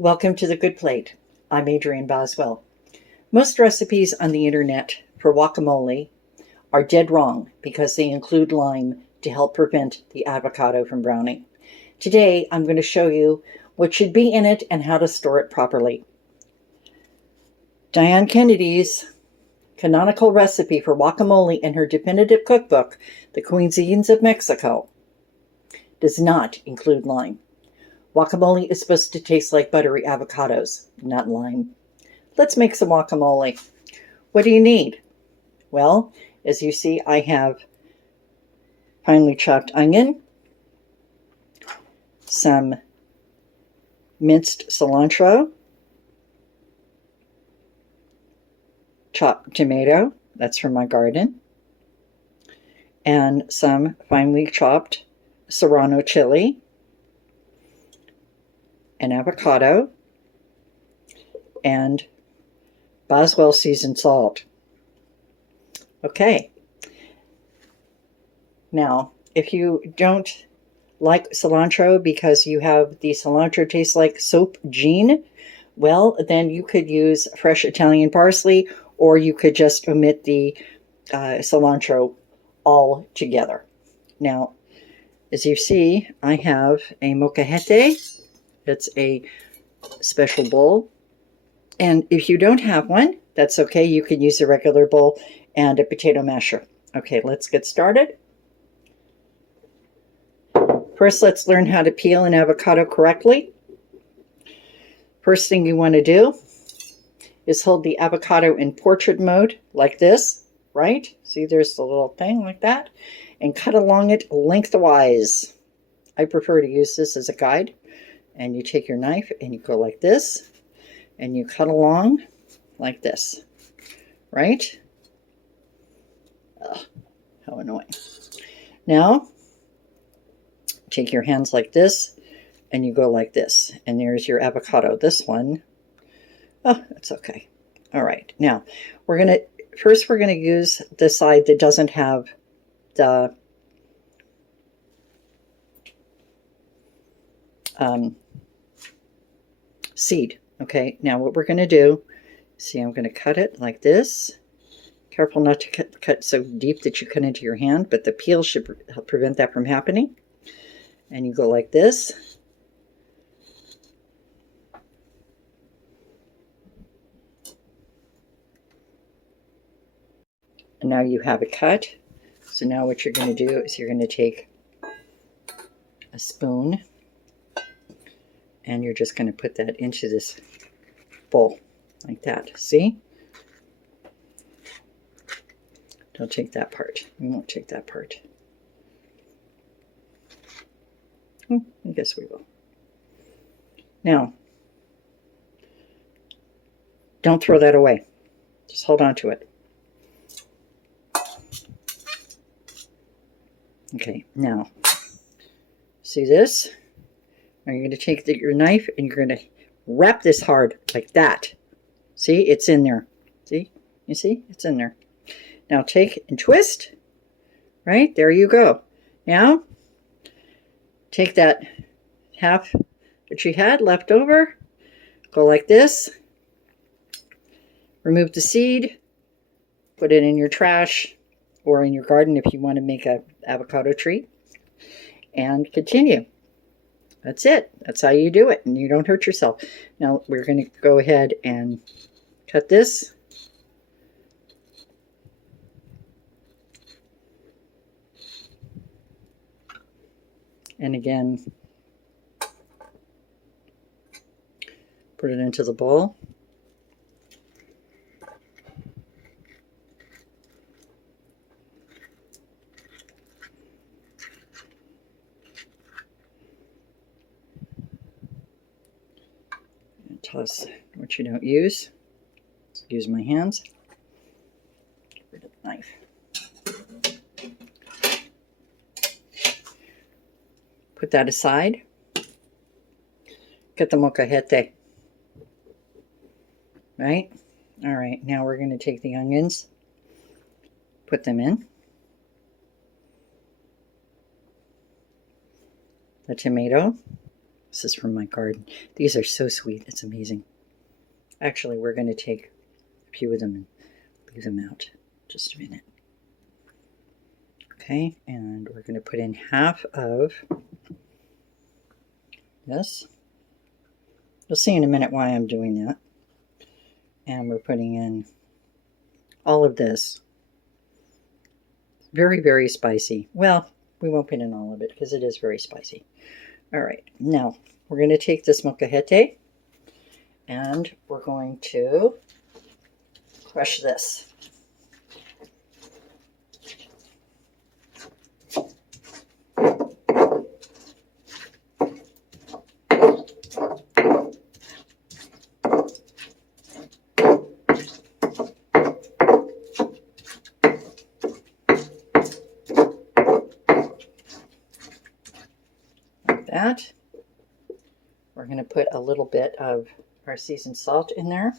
Welcome to The Good Plate. I'm Adrienne Boswell. Most recipes on the internet for guacamole are dead wrong because they include lime to help prevent the avocado from browning. Today, I'm going to show you what should be in it and how to store it properly. Diane Kennedy's canonical recipe for guacamole in her definitive cookbook, The Cuisines of Mexico, does not include lime. Guacamole is supposed to taste like buttery avocados, not lime. Let's make some guacamole. What do you need? Well, as you see, I have finely chopped onion, some minced cilantro, chopped tomato, that's from my garden, and some finely chopped serrano chili, an avocado, and Boswell seasoned salt. Okay. Now, if you don't like cilantro because you have the cilantro tastes like soap gene, well, then you could use fresh Italian parsley, or you could just omit the cilantro altogether. Now, as you see, I have a molcajete. It's a special bowl. And if you don't have one, that's okay. You can use a regular bowl and a potato masher. Okay, let's get started. First, let's learn how to peel an avocado correctly. First thing you want to do is hold the avocado in portrait mode like this, right? See, there's the little thing like that. And cut along it lengthwise. I prefer to use this as a guide. And you take your knife and you go like this. And you cut along like this, right? Ugh, how annoying. Now, take your hands like this, and you go like this. And there's your avocado. This one, oh, it's okay. All right. Now, we're going to use the side that doesn't have the seed. Okay, now what we're going to do, see, I'm going to cut it like this. Careful not to cut so deep that you cut into your hand, but the peel should help prevent that from happening. And you go like this. And now you have it cut. So now what you're going to do is you're going to take a spoon and you're just going to put that into this bowl like that. See? Don't take that part. We won't take that part. I guess we will. Now, don't throw that away. Just hold on to it. Okay, now, see this? Now you're going to take your knife and you're going to wrap this hard like that. See, it's in there. See? You see? It's in there. Now take and twist. Right? There you go. Now, take that half that you had left over. Go like this. Remove the seed. Put it in your trash or in your garden if you want to make an avocado tree. And continue. That's it. That's how you do it, and you don't hurt yourself. Now, we're going to go ahead and cut this. And again, put it into the bowl. Toss what you don't use. Use my hands. Get rid of the knife. Put that aside. Get the molcajete. Right? All right, now we're going to take the onions, put them in. The tomato, This is from my garden. These are so sweet. It's amazing. Actually, we're going to take a few of them and leave them out. Just a minute. Okay, and we're going to put in half of this. You'll see in a minute why I'm doing that. And we're putting in all of this. Very, very spicy. Well, we won't put in all of it because it is very spicy. All right, now we're going to take this molcajete and we're going to crush this. That. We're going to put a little bit of our seasoned salt in there.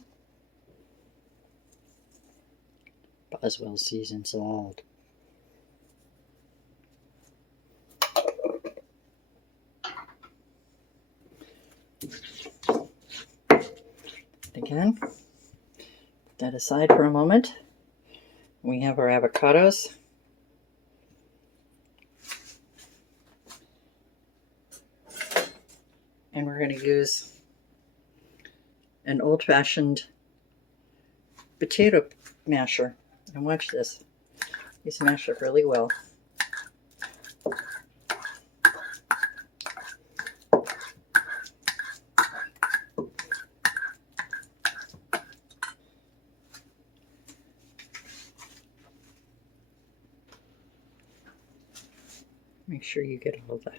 Boswell seasoned salt. Again, put that aside for a moment. We have our avocados. And we're going to use an old-fashioned potato masher. And watch this. These mash up really well. Make sure you get all that.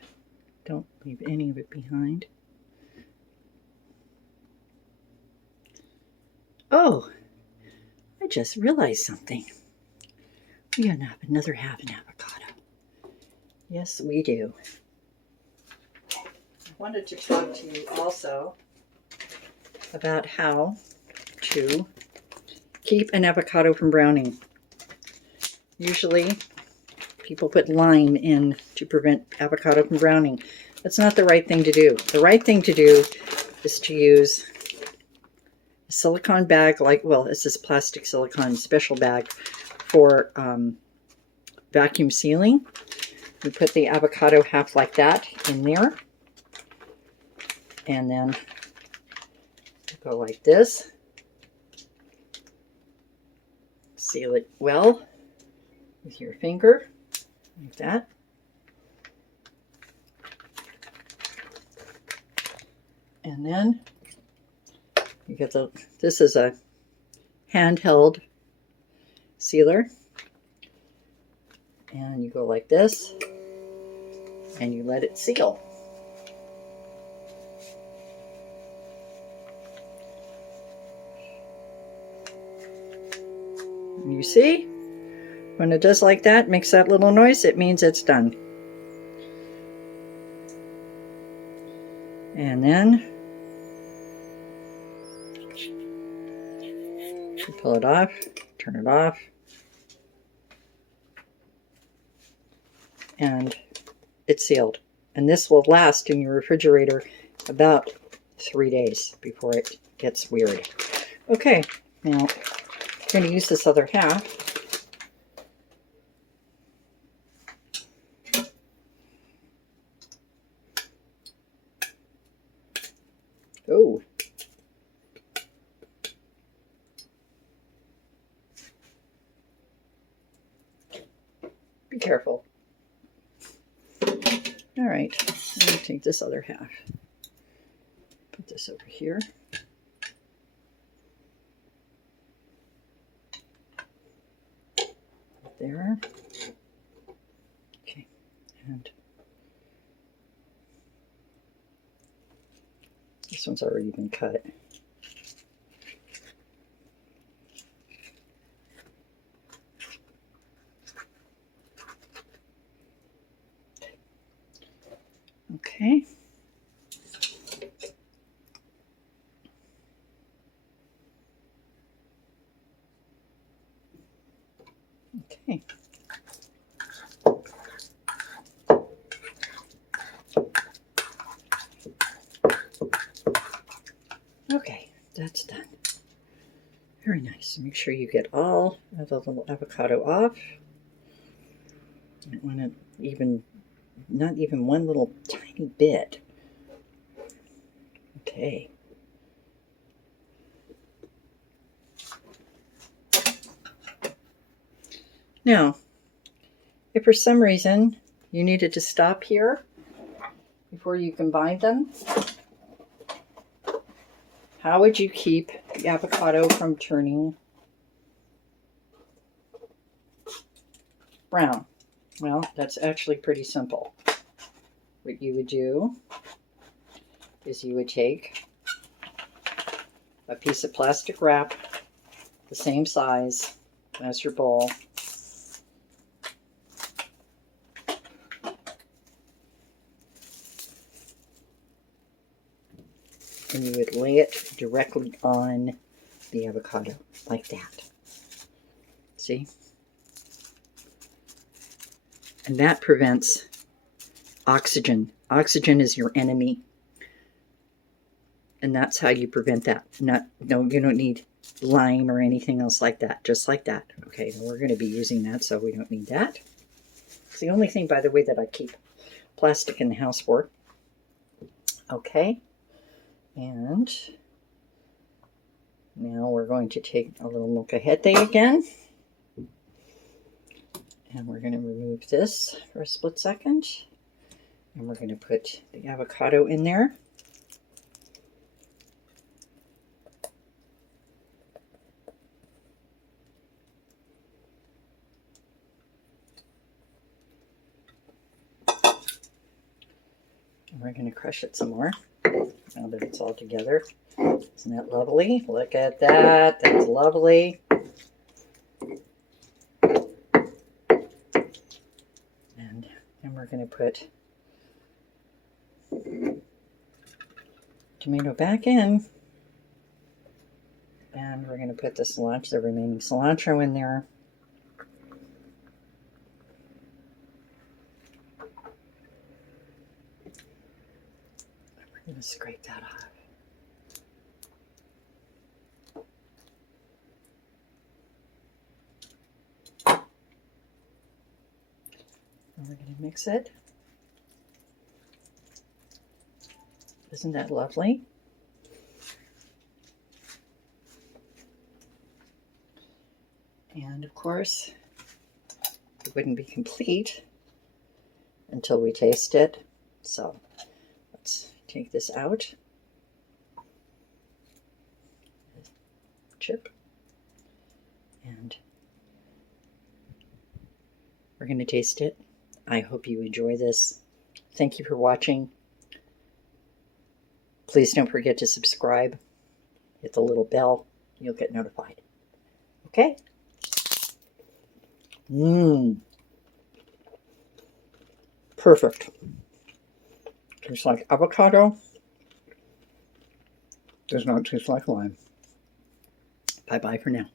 Don't leave any of it behind. Oh, I just realized something. We have another half an avocado. Yes, we do. I wanted to talk to you also about how to keep an avocado from browning. Usually, people put lime in to prevent avocado from browning. That's not the right thing to do. The right thing to do is to use a silicone bag, it's this plastic silicone special bag for vacuum sealing. You put the avocado half like that in there, and then go like this. Seal it well with your finger, like that. And then you get this is a handheld sealer. And you go like this, and you let it seal. And you see, when it does like that, makes that little noise, it means it's done. And then you pull it off, turn it off, and it's sealed. And this will last in your refrigerator about 3 days before it gets weird. Okay, now I'm going to use this other half. Oh. Be careful. All right, I'm going to take this other half. Put this over here. There. Okay, and this one's already been cut. Okay. Okay. Just make sure you get all of the little avocado off. You don't want to even, not even one little tiny bit. Okay. Now, if for some reason you needed to stop here before you combine them, how would you keep the avocado from turning brown? Well, that's actually pretty simple. What you would do is you would take a piece of plastic wrap the same size as your bowl, and you would lay it directly on the avocado like that. See? And that prevents oxygen. Oxygen is your enemy. And that's how you prevent that. No, you don't need lime or anything else like that. Just like that. Okay, we're going to be using that, so we don't need that. It's the only thing, by the way, that I keep plastic in the house for. Okay. And now we're going to take a little molcajete again. And we're going to remove this for a split second. And we're going to put the avocado in there. And we're going to crush it some more now that it's all together. Isn't that lovely? Look at that. That's lovely. And then we're going to put tomato back in. And we're going to put the remaining cilantro in there. We're going to scrape that off. And we're going to mix it. Isn't that lovely? And of course, it wouldn't be complete until we taste it. So let's take this out. Chip. And we're going to taste it. I hope you enjoy this. Thank you for watching. Please don't forget to subscribe. Hit the little bell. You'll get notified. Okay? Perfect. Tastes like avocado. Does not taste like lime. Bye-bye for now.